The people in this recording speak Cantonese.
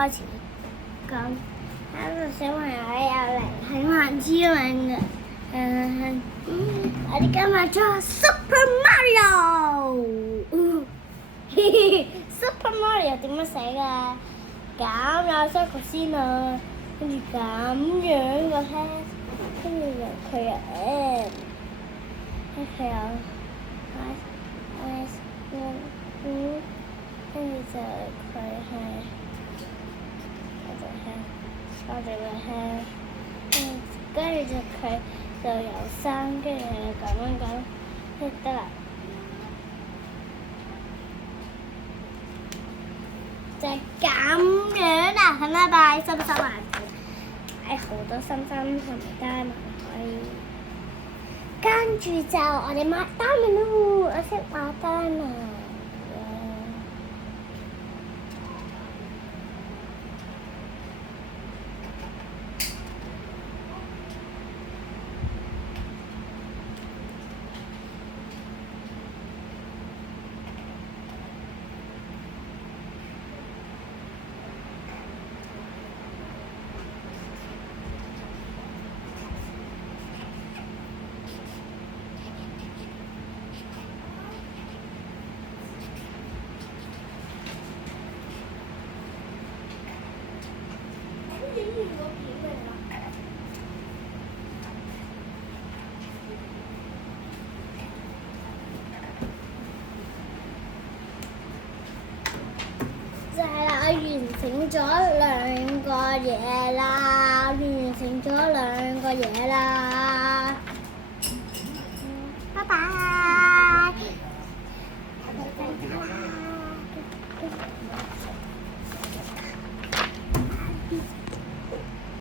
開始講，一個小朋友又嚟係萬之靈嘅，我哋今日做 Super Mario。Super Mario 點樣寫㗎？咁有 circle 先啊，跟住咁樣個 head，跟住佢有 M，跟住佢有 S，跟住就佢係我哋嘅 head，跟住就佢就有3，跟住咁樣就得啦。就係咁樣啦，咁啦，拜，收唔收啊？好多心心同埋單文可以。跟住就我哋買單文咯，我識買單文。就係啦，我完成咗2個嘢啦，完成咗2個嘢啦，拜拜。